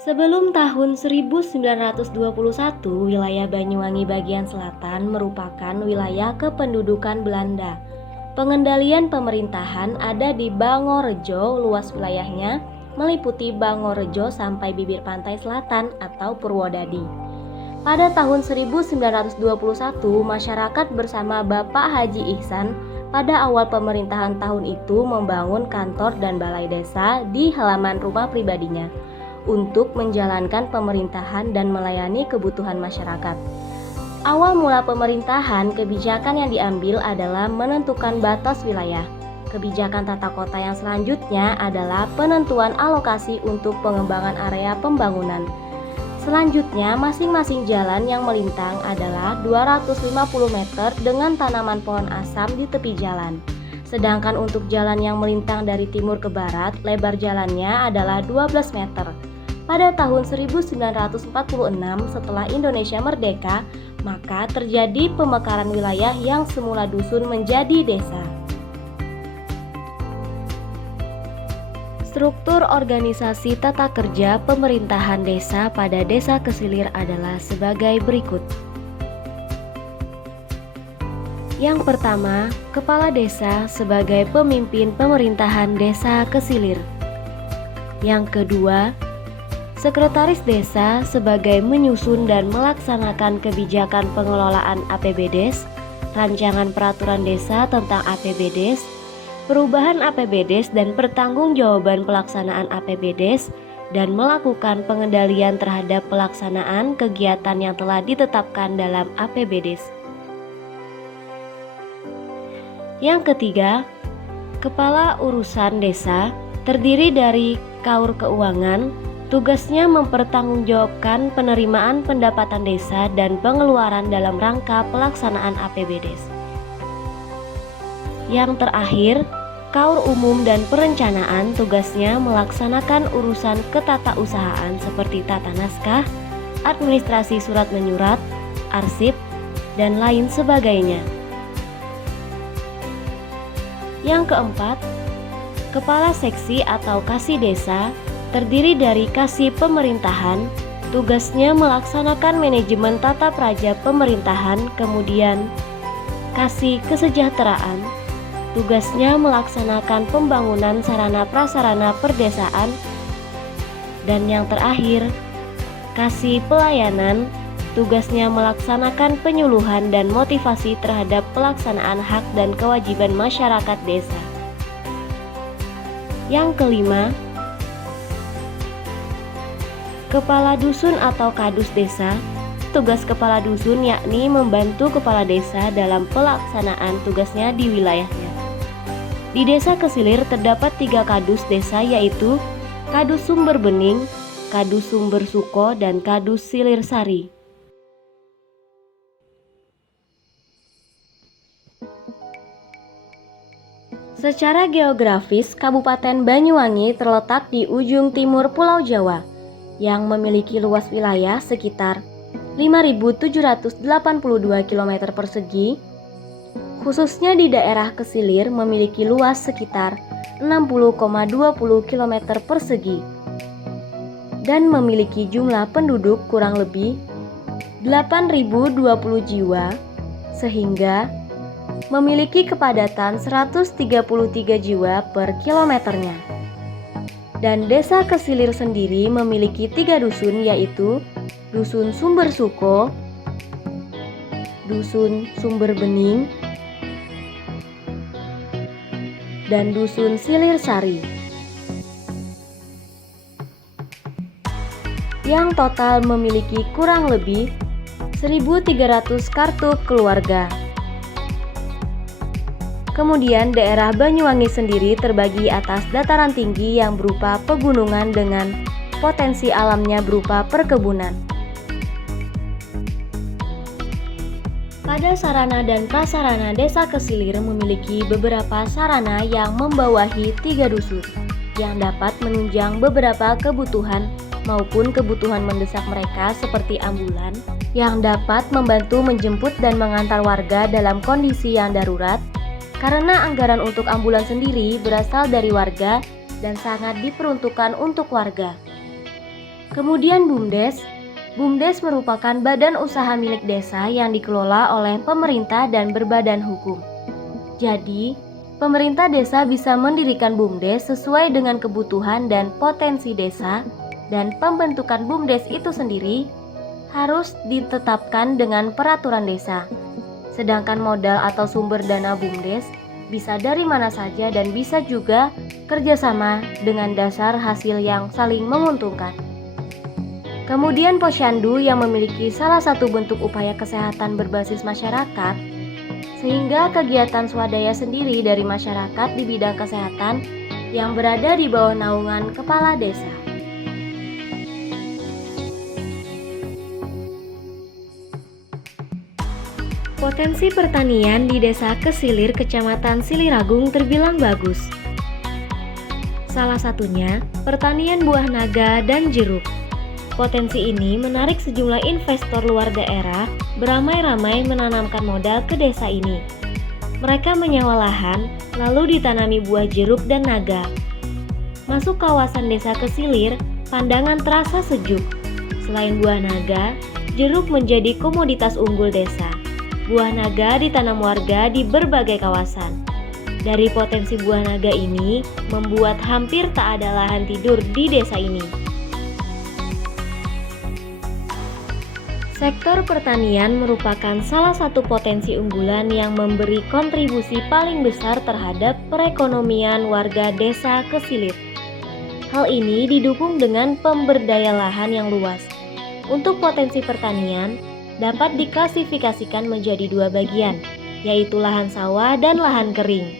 Sebelum tahun 1921, wilayah Banyuwangi bagian selatan merupakan wilayah kependudukan Belanda. Pengendalian pemerintahan ada di Bangorejo, luas wilayahnya meliputi Bangorejo sampai bibir pantai selatan atau Purwodadi. Pada tahun 1921, masyarakat bersama Bapak Haji Ihsan pada awal pemerintahan tahun itu membangun kantor dan balai desa di halaman rumah pribadinya untuk menjalankan pemerintahan dan melayani kebutuhan masyarakat. Awal mula pemerintahan, kebijakan yang diambil adalah menentukan batas wilayah. Kebijakan tata kota yang selanjutnya adalah penentuan alokasi untuk pengembangan area pembangunan. Selanjutnya, masing-masing jalan yang melintang adalah 250 meter dengan tanaman pohon asam di tepi jalan. Sedangkan untuk jalan yang melintang dari timur ke barat, lebar jalannya adalah 12 meter. Pada tahun 1946 setelah Indonesia merdeka, maka terjadi pemekaran wilayah yang semula dusun menjadi desa. Struktur organisasi tata kerja pemerintahan desa pada Desa Kesilir adalah sebagai berikut. Yang pertama, Kepala Desa sebagai pemimpin pemerintahan Desa Kesilir. Yang kedua, Sekretaris Desa sebagai menyusun dan melaksanakan kebijakan pengelolaan APBDes, rancangan peraturan desa tentang APBDes, perubahan APBDes dan pertanggungjawaban pelaksanaan APBDes, dan melakukan pengendalian terhadap pelaksanaan kegiatan yang telah ditetapkan dalam APBDes. Yang ketiga, Kepala Urusan Desa terdiri dari Kaur Keuangan. Tugasnya mempertanggungjawabkan penerimaan pendapatan desa dan pengeluaran dalam rangka pelaksanaan APBDes. Yang terakhir, Kaur Umum dan Perencanaan tugasnya melaksanakan urusan ketatausahaan seperti tata naskah, administrasi surat menyurat, arsip, dan lain sebagainya. Yang keempat, Kepala Seksi atau Kasih Desa terdiri dari Kasih Pemerintahan, tugasnya melaksanakan manajemen tata praja pemerintahan, kemudian Kasih Kesejahteraan, tugasnya melaksanakan pembangunan sarana prasarana perdesaan, dan yang terakhir, Kasih Pelayanan, tugasnya melaksanakan penyuluhan dan motivasi terhadap pelaksanaan hak dan kewajiban masyarakat desa. Yang kelima, Kepala Dusun atau Kadus Desa. Tugas Kepala Dusun yakni membantu Kepala Desa dalam pelaksanaan tugasnya di wilayahnya. Di Desa Kesilir terdapat 3 Kadus Desa, yaitu Kadus Sumber Bening, Kadus Sumber Suko, dan Kadus Silir Sari. Secara geografis, Kabupaten Banyuwangi terletak di ujung timur Pulau Jawa yang memiliki luas wilayah sekitar 5.782 km persegi, khususnya di daerah Kesilir memiliki luas sekitar 60,20 km persegi dan memiliki jumlah penduduk kurang lebih 8.020 jiwa, sehingga memiliki kepadatan 133 jiwa per kilometernya. Dan Desa Kesilir sendiri memiliki 3 dusun, yaitu Dusun Sumber Suko, Dusun Sumber Bening, dan Dusun Silir Sari, yang total memiliki kurang lebih 1.300 kartu keluarga. Kemudian daerah Banyuwangi sendiri terbagi atas dataran tinggi yang berupa pegunungan dengan potensi alamnya berupa perkebunan. Pada sarana dan prasarana Desa Kesilir memiliki beberapa sarana yang membawahi 3 dusun yang dapat menunjang beberapa kebutuhan maupun kebutuhan mendesak mereka seperti ambulan yang dapat membantu menjemput dan mengantar warga dalam kondisi yang darurat, karena anggaran untuk ambulan sendiri berasal dari warga dan sangat diperuntukkan untuk warga. Kemudian BUMDes. BUMDes merupakan badan usaha milik desa yang dikelola oleh pemerintah dan berbadan hukum. Jadi, pemerintah desa bisa mendirikan BUMDes sesuai dengan kebutuhan dan potensi desa, dan pembentukan BUMDes itu sendiri harus ditetapkan dengan peraturan desa. Sedangkan modal atau sumber dana BUMDes bisa dari mana saja dan bisa juga kerjasama dengan dasar hasil yang saling menguntungkan. Kemudian Posyandu yang memiliki salah satu bentuk upaya kesehatan berbasis masyarakat, sehingga kegiatan swadaya sendiri dari masyarakat di bidang kesehatan yang berada di bawah naungan kepala desa. Potensi pertanian di Desa Kesilir, Kecamatan Siliragung terbilang bagus. Salah satunya pertanian buah naga dan jeruk. Potensi ini menarik sejumlah investor luar daerah beramai-ramai menanamkan modal ke desa ini. Mereka menyewa lahan, lalu ditanami buah jeruk dan naga. Masuk kawasan Desa Kesilir, pandangan terasa sejuk. Selain buah naga, jeruk menjadi komoditas unggul desa. Buah naga ditanam warga di berbagai kawasan. Dari potensi buah naga ini, membuat hampir tak ada lahan tidur di desa ini. Sektor pertanian merupakan salah satu potensi unggulan yang memberi kontribusi paling besar terhadap perekonomian warga Desa Kesilir. Hal ini didukung dengan pemberdaya lahan yang luas. Untuk potensi pertanian, dapat diklasifikasikan menjadi dua bagian, yaitu lahan sawah dan lahan kering.